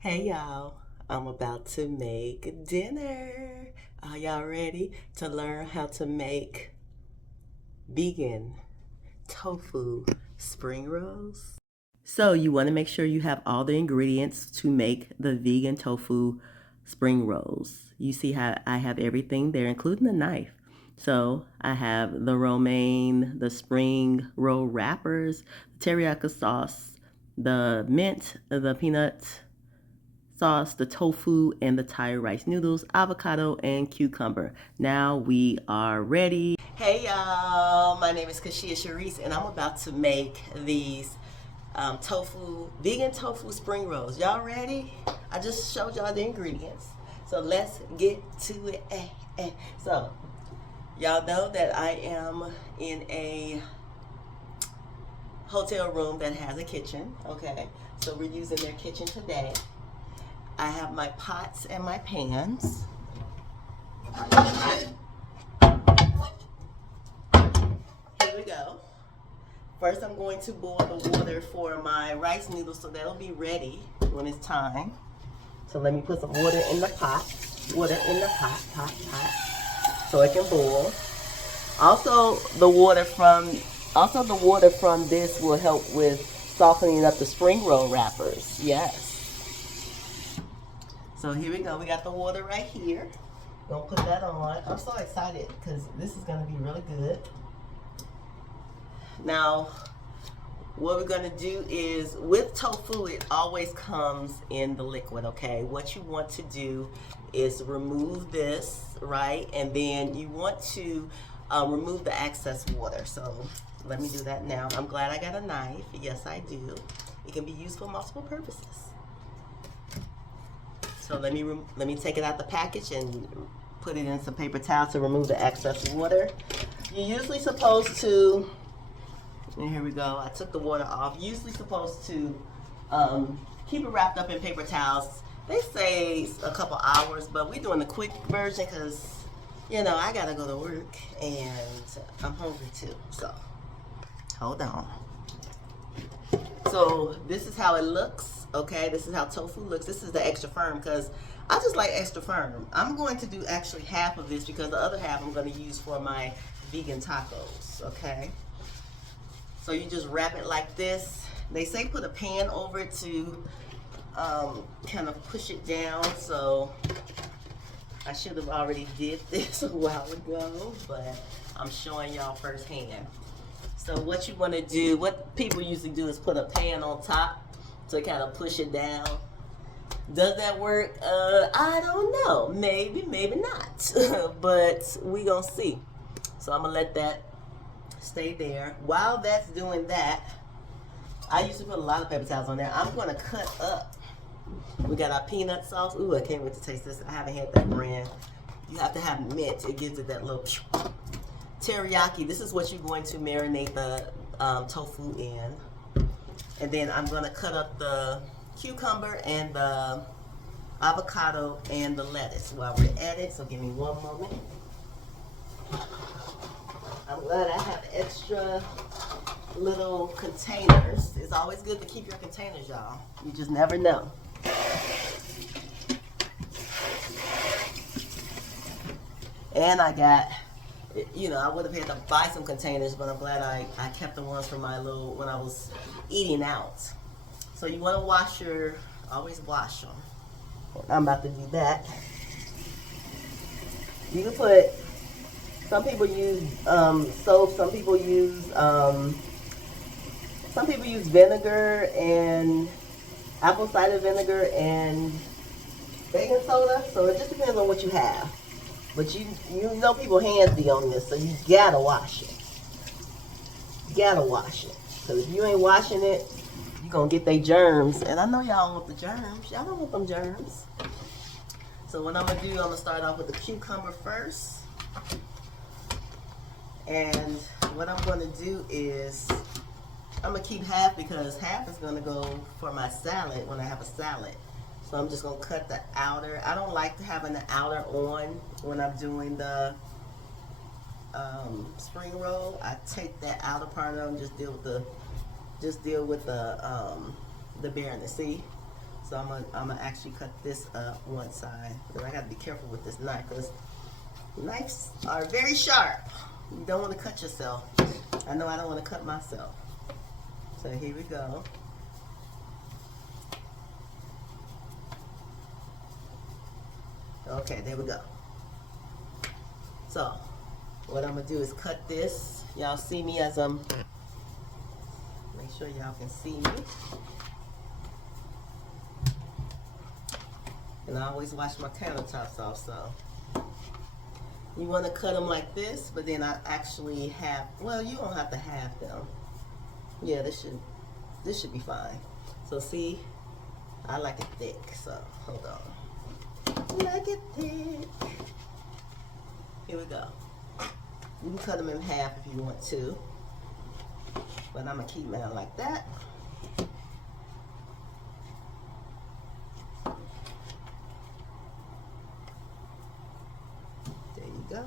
Hey y'all, I'm about to make dinner. Are y'all ready to learn how to make vegan tofu spring rolls? So, you want to make sure you have all the ingredients to make the vegan tofu spring rolls. You see how I have everything there, including the knife. So, I have the romaine, the spring roll wrappers, teriyaki sauce, the mint, the peanut sauce, the tofu, and the Thai rice noodles, avocado, and cucumber. Now we are ready. Hey y'all, my name is Kashia Sharice, and I'm about to make these vegan tofu spring rolls. Y'all ready? I just showed y'all the ingredients. So let's get to it. So, y'all know that I am in a hotel room that has a kitchen, okay? So we're using their kitchen today. I have my pots and my pans. Here we go. First, I'm going to boil the water for my rice noodles, so that'll be ready when it's time. So let me put some water in the pot. Water in the pot, so it can boil. Also, the water from this will help with softening up the spring roll wrappers. Yes. So here we go. We got the water right here. Gonna put that on. I'm so excited because this is gonna be really good. Now, what we're gonna do is with tofu, it always comes in the liquid, okay? What you want to do is remove this, right? And then you want to remove the excess water. So let me do that now. I'm glad I got a knife. Yes, I do. It can be used for multiple purposes. So let me take it out the package and put it in some paper towel to remove the excess water. You're usually supposed to, and here we go, I took the water off. Usually supposed to keep it wrapped up in paper towels. They say a couple hours, but we're doing the quick version because, you know, I gotta go to work and I'm hungry too. So, hold on. So this is how it looks. Okay, this is how tofu looks. This is the extra firm because I just like extra firm. I'm going to do actually half of this because the other half I'm going to use for my vegan tacos. Okay, so you just wrap it like this. They say put a pan over it to kind of push it down. So I should have already did this a while ago, but I'm showing y'all firsthand. So what you want to do, what people usually do is put a pan on top to kind of push it down. Does that work? I don't know. Maybe, maybe not. But we gonna see. So I'm gonna let that stay there. While that's doing that, I used to put a lot of paper towels on there. I'm gonna cut up. We got our peanut sauce. Ooh, I can't wait to taste this. I haven't had that brand. You have to have mint. It gives it that little teriyaki. This is what you're going to marinate the tofu in. And then I'm going to cut up the cucumber and the avocado and the lettuce while we're at it. So give me one moment. I'm glad I have extra little containers. It's always good to keep your containers, y'all. You just never know. And I got, you know, I would have had to buy some containers, but I'm glad I kept the ones from when I was eating out. So you want to always wash them. I'm about to do that. You can put, some people use soap, some people use vinegar and apple cider vinegar and baking soda. So it just depends on what you have. But you know people's hands be on this, so you gotta wash it. You gotta wash it. Because if you ain't washing it, you're gonna get they germs. And I know y'all want the germs. Y'all don't want them germs. So what I'm gonna do, I'm gonna start off with the cucumber first. And what I'm gonna do is, I'm gonna keep half because half is gonna go for my salad when I have a salad. So I'm just gonna cut the outer. I don't like having the outer on when I'm doing the spring roll. I take that outer part of and just deal with the bareness. See, So I'm gonna actually cut this up one side. But I gotta be careful with this knife because knives are very sharp. You don't want to cut yourself. I know I don't want to cut myself. So here we go. Okay, there we go. So what I'm gonna do is cut this. Y'all see me as I'm, make sure y'all can see me. And I always wash my countertops off, so. You want to cut them like this, but then I actually have, well, you don't have to have them. Yeah, this should be fine. So see, I like it thick, so hold on. Like it thick. Here we go. You can cut them in half if you want to, but I'm gonna keep mine like that. There you go.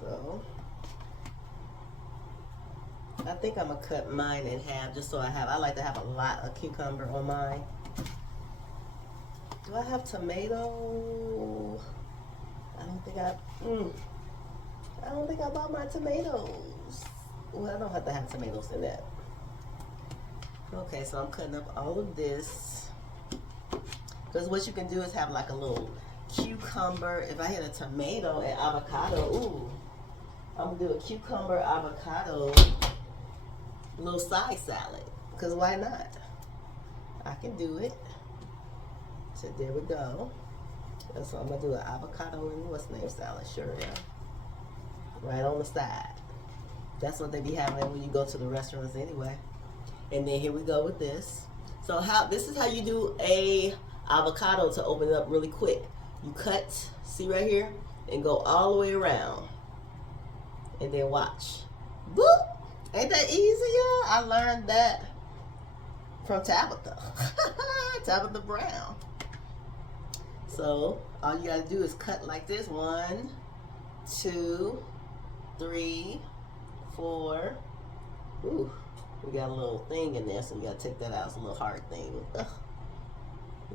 So I think I'm gonna cut mine in half just so I like to have a lot of cucumber on mine. Do I have tomato? I don't think I bought my tomatoes. Well, I don't have to have tomatoes in that. Okay, so I'm cutting up all of this. Because what you can do is have like a little cucumber. If I had a tomato and avocado, ooh, I'm gonna do a cucumber avocado little side salad. Because why not? I can do it. So there we go. So I'm gonna do an avocado and what's the name salad? Sure, yeah. Right on the side. That's what they be having when you go to the restaurants anyway. And then here we go with this. So this is how you do a avocado to open it up really quick. You cut, see right here, and go all the way around. And then watch. Boop! Ain't that easy, y'all? I learned that from Tabitha. Tabitha Brown. So all you gotta do is cut like this. 1, 2, 3, 4. Ooh, we got a little thing in there, so you gotta take that out. It's a little hard thing. Ugh.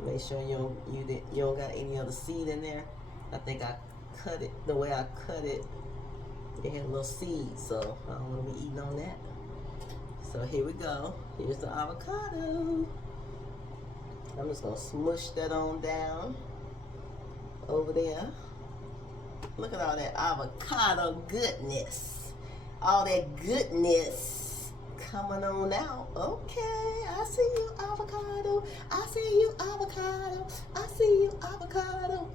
Make sure you don't got any other seed in there. I think I cut it the way I cut it. It had a little seed, so I don't want to be eating on that. So here we go. Here's the avocado. I'm just gonna smush that on down over there. Look at all that avocado goodness. All that goodness coming on out. Okay, I see you, avocado. I see you, avocado. I see you, avocado.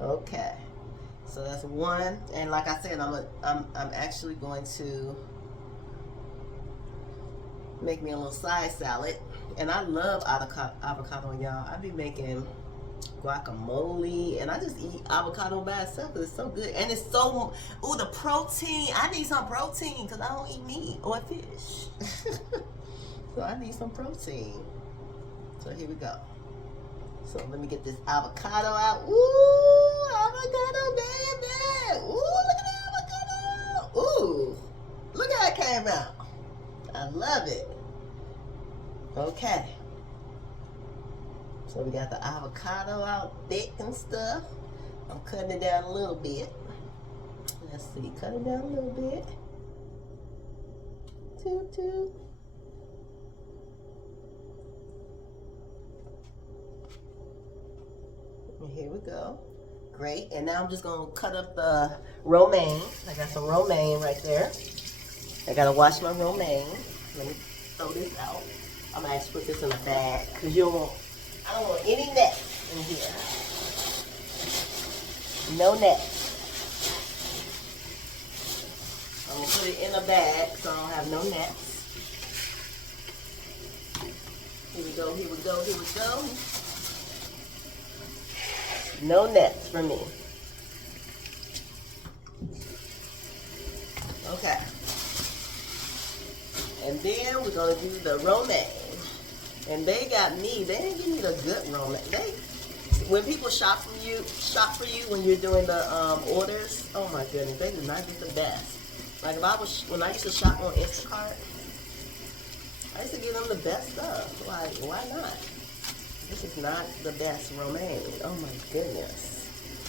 Okay, so that's one. And like I said, I'm actually going to make me a little side salad. And I love avocado, y'all. I be making guacamole, and I just eat avocado by itself because it's so good. And it's so, ooh, the protein. I need some protein because I don't eat meat or fish. So I need some protein. So here we go. So let me get this avocado out. Ooh, avocado, baby. Ooh, look at that avocado. Ooh, look how it came out. I love it. Okay. So we got the avocado out thick and stuff. I'm cutting it down a little bit. Let's see, cut it down a little bit. Two. And here we go. Great. And now I'm just gonna cut up the romaine. I got some romaine right there. I gotta wash my romaine. Let me throw this out. I'm gonna actually put this in a bag because I don't want any nets in here. No nets. I'm gonna put it in a bag so I don't have no nets. Here we go, here we go, here we go. No nets for me. Okay. And then we're gonna do the romaine. And they got me. They didn't give me the good romaine. When people shop for you when you're doing the orders. Oh my goodness, they do not get the best. Like when I used to shop on Instacart, I used to give them the best stuff. Like, why not? This is not the best romaine. Oh my goodness.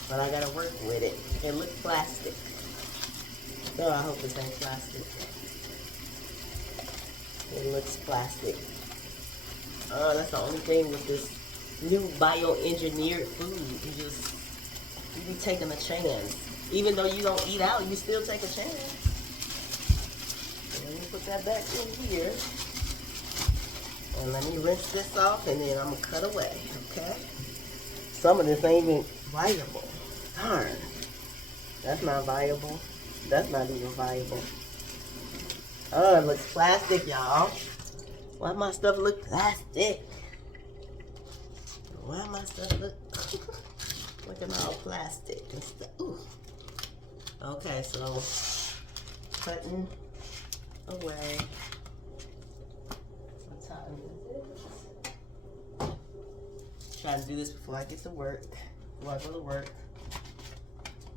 But I gotta work with it. It looks plastic. Oh, I hope this ain't plastic. It looks plastic. Oh, that's the only thing with this new bioengineered food. You be taking a chance. Even though you don't eat out, you still take a chance. Let me put that back in here. And let me rinse this off, and then I'm gonna cut away, okay? Some of this ain't even viable. Darn. That's not viable. That's not even viable. Oh, it looks plastic, y'all. Why my stuff look plastic? Why my stuff look looking all plastic and stuff? Ooh. Okay, so cutting away. What time is this? Trying to do this before I get to work. Before I go to work.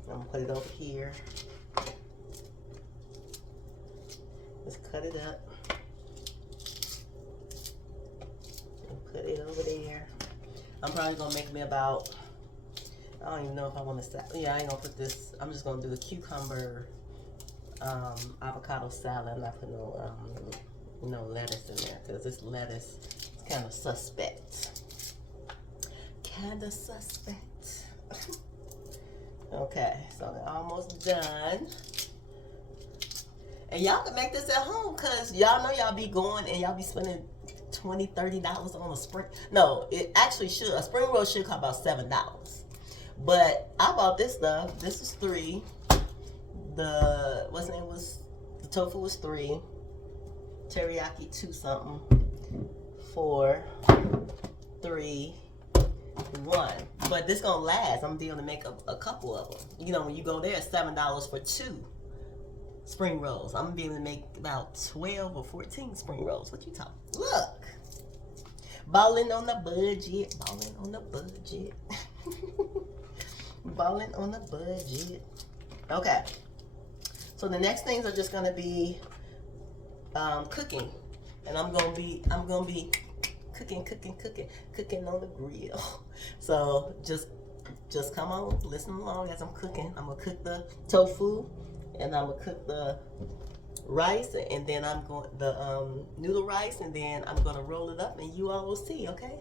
I'm gonna put it over here. Let's cut it up. And put it over there. I'm probably gonna make me about, I don't even know if I want to, yeah, I ain't gonna put this, I'm just gonna do a cucumber avocado salad. I'm not putting no lettuce in there, because this lettuce is kind of suspect. Kind of suspect. Okay, so they're almost done. And y'all can make this at home, because y'all know y'all be going and y'all be spending $20, $30 on a spring. No, it actually should. A spring roll should cost about $7. But I bought this stuff. This was $3. The tofu was $3. Teriyaki $2 something. $4, $3, $1. But this gonna last. I'm gonna be able to make a couple of them. You know, when you go there, it's $7 for 2 spring rolls. I'm gonna be able to make about 12 or 14 spring rolls. What you talking? Look, balling on the budget. Balling on the budget. Balling on the budget. Okay. So the next things are just gonna be cooking, and I'm gonna be cooking on the grill. So just come on, listen along as I'm cooking. I'm gonna cook the tofu. And I'm gonna cook the rice, and then I'm going the noodle rice, and then I'm gonna roll it up, and you all will see, okay?